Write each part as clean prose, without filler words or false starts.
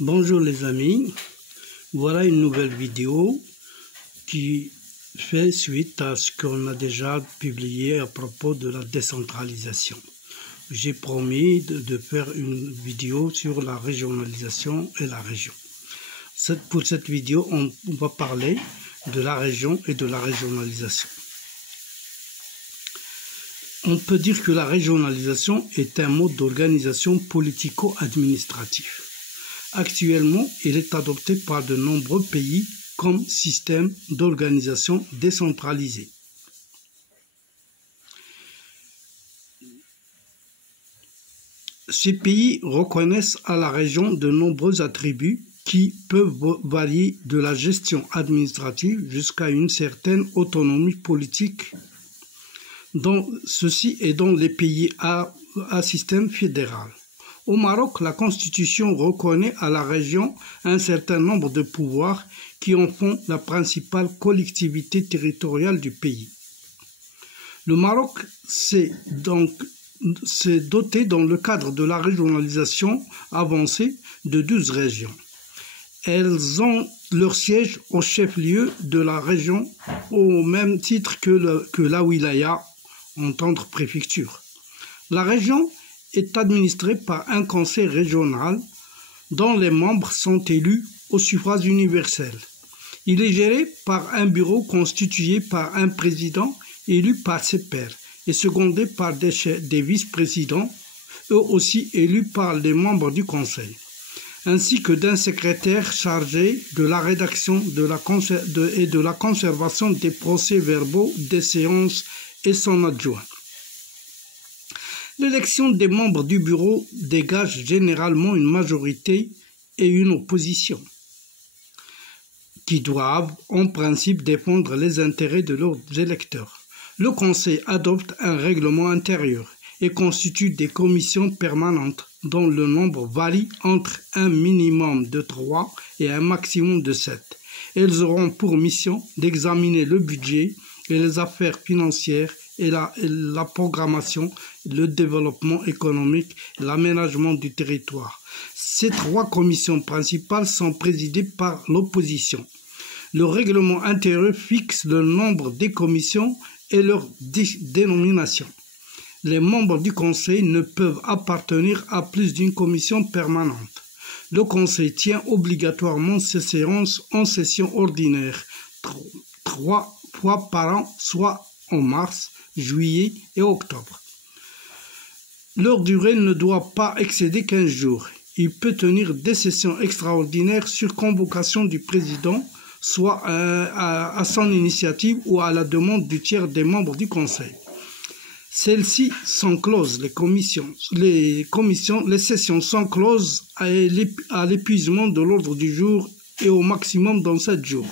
Bonjour les amis, voilà une nouvelle vidéo qui fait suite à ce qu'on a déjà publié à propos de la décentralisation. J'ai promis de faire une vidéo sur la régionalisation et la région. Pour cette vidéo, on va parler de la région et de la régionalisation. On peut dire que la régionalisation est un mode d'organisation politico-administratif. Actuellement, il est adopté par de nombreux pays comme système d'organisation décentralisée. Ces pays reconnaissent à la région de nombreux attributs qui peuvent varier de la gestion administrative jusqu'à une certaine autonomie politique. Ceci est dans les pays à système fédéral. Au Maroc, la Constitution reconnaît à la région un certain nombre de pouvoirs qui en font la principale collectivité territoriale du pays. Le Maroc s'est doté dans le cadre de la régionalisation avancée de 12 régions. Elles ont leur siège au chef-lieu de la région au même titre que la wilaya, entendre préfecture. La région est administrée par un conseil régional dont les membres sont élus au suffrage universel. Il est géré par un bureau constitué par un président élu par ses pairs et secondé par des vice-présidents, eux aussi élus par les membres du conseil, ainsi que d'un secrétaire chargé de la rédaction et de la conservation des procès-verbaux des séances et son adjoint. L'élection des membres du bureau dégage généralement une majorité et une opposition, qui doivent en principe défendre les intérêts de leurs électeurs. Le Conseil adopte un règlement intérieur et constitue des commissions permanentes dont le nombre varie entre un minimum de 3 et un maximum de 7. Elles auront pour mission d'examiner le budget et les affaires financières et la programmation, le développement économique et l'aménagement du territoire. Ces 3 commissions principales sont présidées par l'opposition. Le règlement intérieur fixe le nombre des commissions et leur dénomination. Les membres du Conseil ne peuvent appartenir à plus d'une commission permanente. Le Conseil tient obligatoirement ses séances en session ordinaire 3 fois par an, soit en mars, juillet et octobre. Leur durée ne doit pas excéder 15 jours. Il peut tenir des sessions extraordinaires sur convocation du président, soit à son initiative ou à la demande du tiers des membres du Conseil. Celles-ci sont closes, les sessions sont closes à l'épuisement de l'ordre du jour et au maximum dans 7 jours.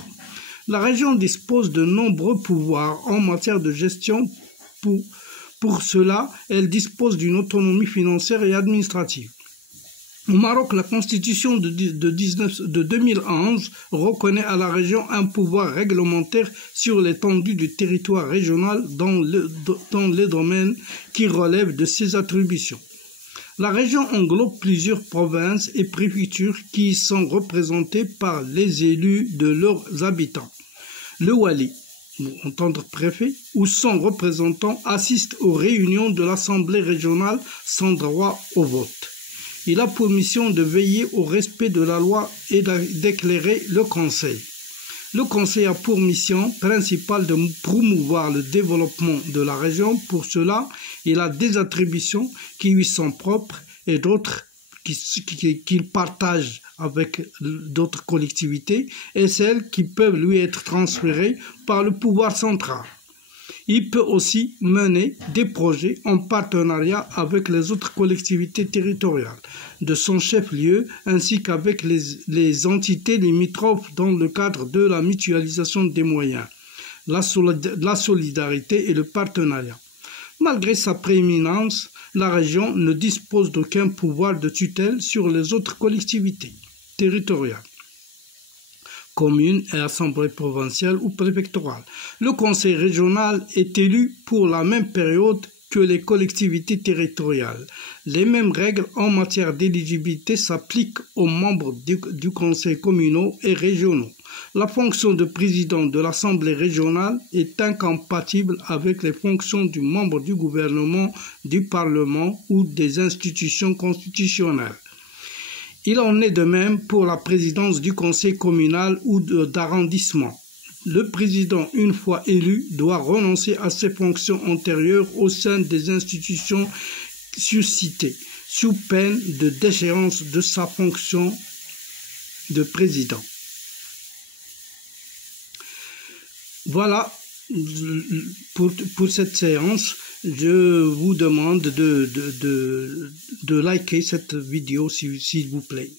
La région dispose de nombreux pouvoirs en matière de gestion. Pour cela, elle dispose d'une autonomie financière et administrative. Au Maroc, la Constitution de 2011 reconnaît à la région un pouvoir réglementaire sur l'étendue du territoire régional dans les domaines qui relèvent de ses attributions. La région englobe plusieurs provinces et préfectures qui sont représentées par les élus de leurs habitants. Le wali, entendre préfet, ou son représentant assiste aux réunions de l'Assemblée régionale sans droit au vote. Il a pour mission de veiller au respect de la loi et d'éclairer le Conseil. Le Conseil a pour mission principale de promouvoir le développement de la région. Pour cela, il a des attributions qui lui sont propres et d'autres qu'il partage avec d'autres collectivités et celles qui peuvent lui être transférées par le pouvoir central. Il peut aussi mener des projets en partenariat avec les autres collectivités territoriales de son chef-lieu ainsi qu'avec les entités limitrophes dans le cadre de la mutualisation des moyens, la solidarité et le partenariat. Malgré sa prééminence, la région ne dispose d'aucun pouvoir de tutelle sur les autres collectivités territoriales, communes et assemblées provinciales ou préfectorales. Le conseil régional est élu pour la même période que les collectivités territoriales. Les mêmes règles en matière d'éligibilité s'appliquent aux membres du conseil communaux et régionaux. La fonction de président de l'Assemblée régionale est incompatible avec les fonctions du membre du gouvernement, du Parlement ou des institutions constitutionnelles. Il en est de même pour la présidence du conseil communal ou d'arrondissement. Le président, une fois élu, doit renoncer à ses fonctions antérieures au sein des institutions suscitées, sous peine de déchéance de sa fonction de président. Voilà pour cette séance. Je vous demande de liker cette vidéo s'il vous plaît.